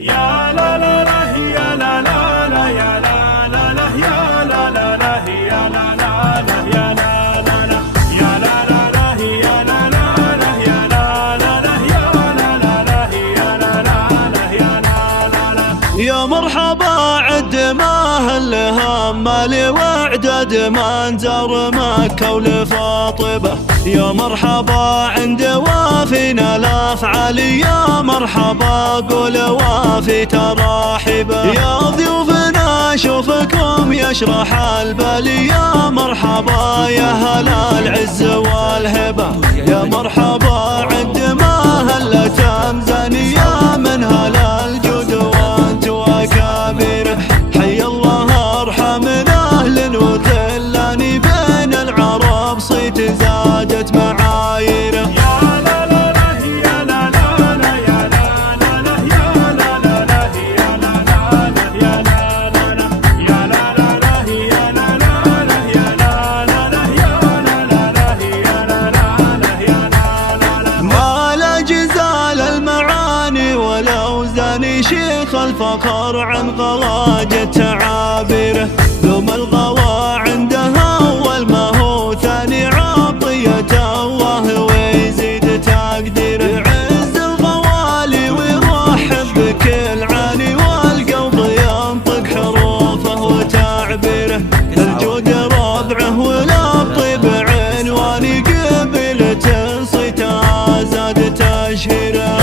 يا لا لا لا يا لا لا لا يا لا لا لا يا لا لا لا يا لا لا لا يا لا لا لا يا لا لا لا يا لا لا لا يا لا لا لا يا لا لا لا يا لا لا لا يا لا لا لا. يا مرحبا عد ما هالهم مالي وعدد ما انزر مكة ولفاطبة. يا مرحبا عند وافينا الافعال، يا مرحبا قول وافي تراحبا. يا ضيوفنا شوفكم يشرح البال، يا مرحبا يا هلا العز والهبة. يا مرحبا عد ما هلت امزانية من هلا الجود وانت وكابره. حي الله ارحم اهل وثلاني بين العرب صيت زادت معايره. شيخ الفخر عن غلاجة تعابيره، ذم الغلا عندها أول ما هو ثاني عطية الله ويزيد تقديره. عز الغوالي ويرحب بكل عاني والقلب ينطق حروفه وتعبيره. الجود ربعه والطيب عنواني قبيلة صيتها زاد تشهيره.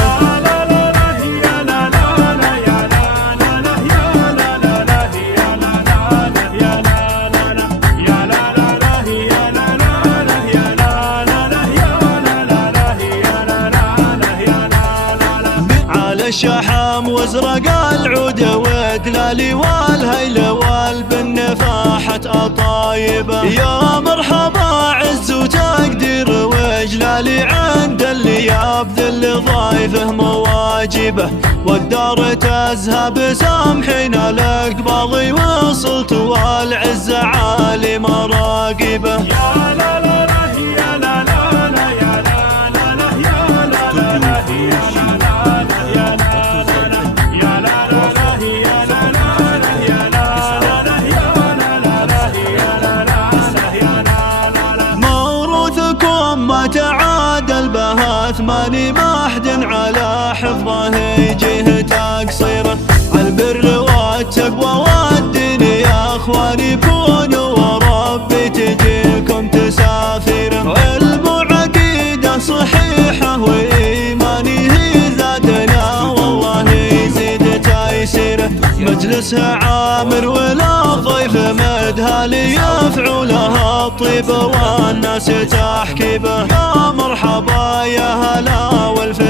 الشحم وازرق العود ودلالي والهيل والبن فاحت اطايبه. يا مرحبا عز وتقدير واجلالي عند اللي يبذل ضايفه مواجبه. والدار تزهب سامحين الاقباضي وصلت والعز عالي مراقبه. يا لا لا لا يا لا لا لا يا لا لا لا يا لا لا لا يا لا لا لا ما تعادل بها ثماني محد على حفظه يجيه تقصيره. البر والتقوى والدين يا اخواني كونوا وربي تجيكم تسافيره. علم وعقيده صحيحه وايماني هي زادنا والله يزيد تيسيره. مجلسها عامر ولا ضيف مدهالي يفعلها الطيب والناس تحكي به. يا مرحبا يا هلا والف